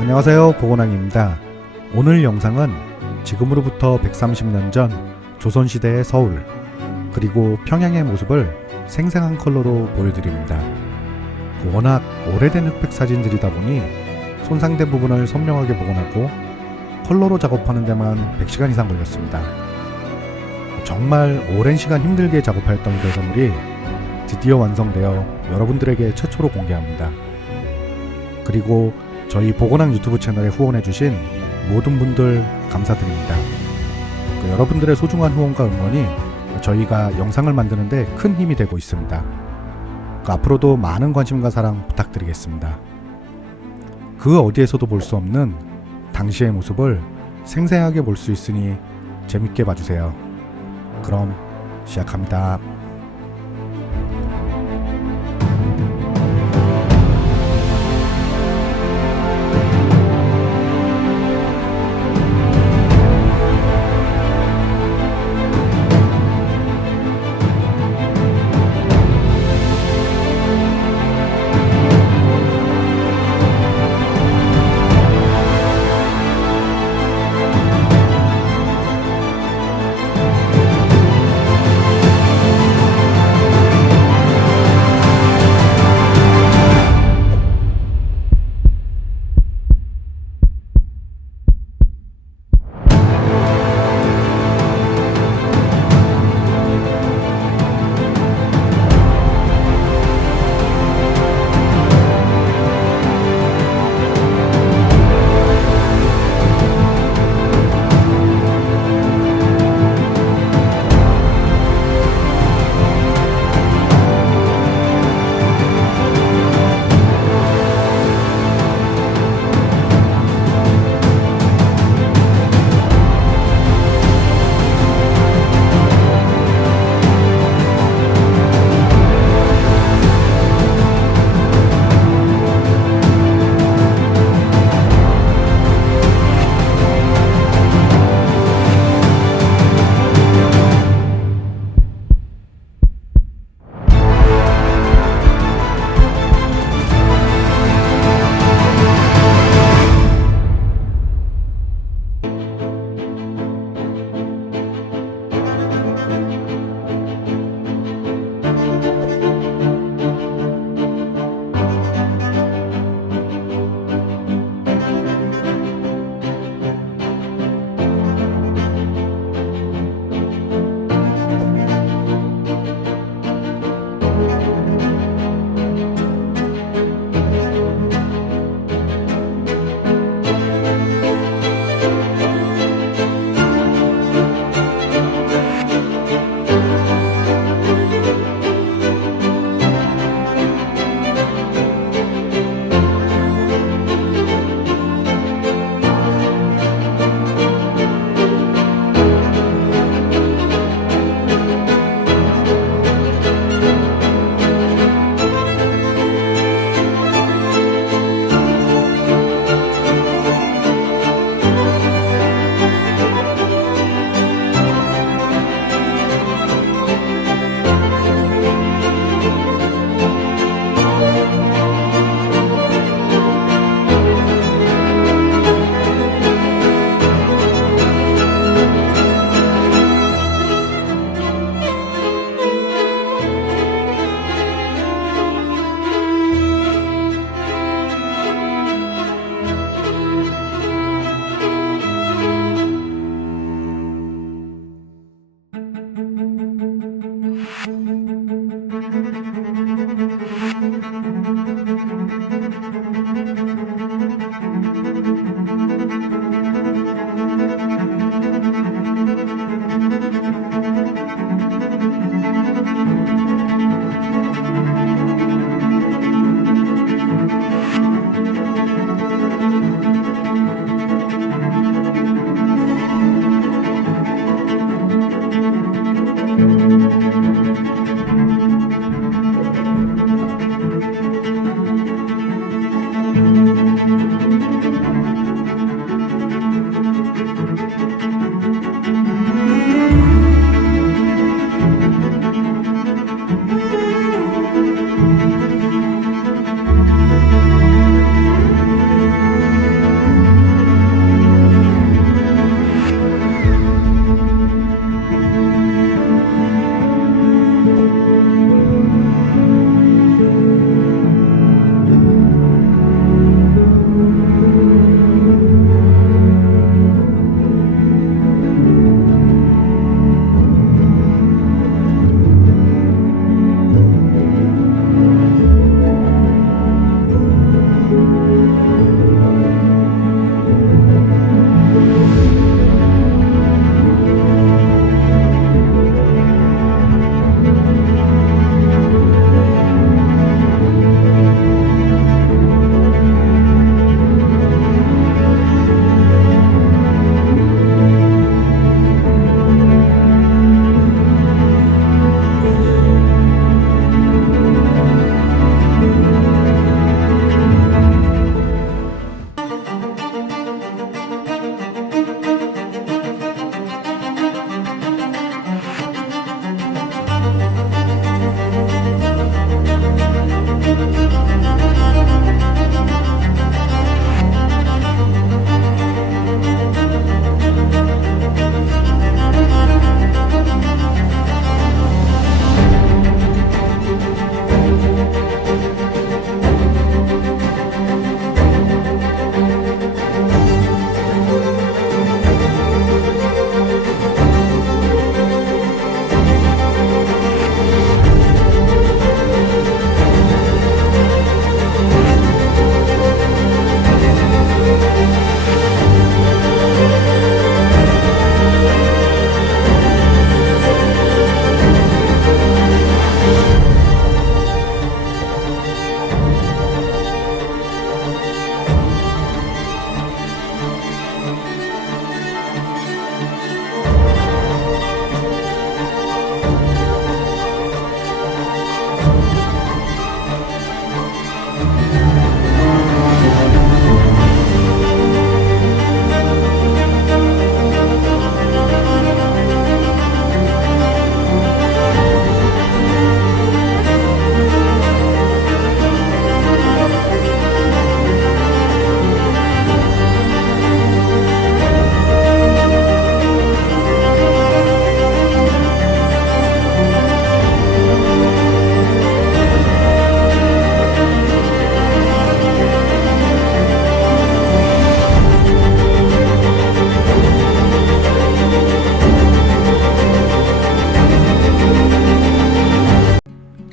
안녕하세요, 보건왕입니다. 오늘 영상은 지금으로부터 130년 전 조선시대의 서울 그리고 평양의 모습을 생생한 컬러로 보여드립니다. 워낙 오래된 흑백 사진들이다 보니 손상된 부분을 선명하게 복원하고 컬러로 작업하는 데만 100시간 이상 걸렸습니다. 정말 오랜 시간 힘들게 작업하였던 결과물이 드디어 완성되어 여러분들에게 최초로 공개합니다. 그리고 저희 보건왕 유튜브 채널에 후원해주신 모든 분들 감사드립니다. 여러분들의 소중한 후원과 응원이 저희가 영상을 만드는데 큰 힘이 되고 있습니다. 앞으로도 많은 관심과 사랑 부탁드리겠습니다. 그 어디에서도 볼 수 없는 당시의 모습을 생생하게 볼 수 있으니 재밌게 봐주세요. 그럼 시작합니다.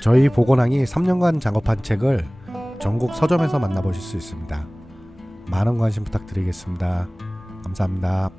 저희 보건왕이 3년간 작업한 책을 전국 서점에서 만나보실 수 있습니다. 많은 관심 부탁드리겠습니다. 감사합니다.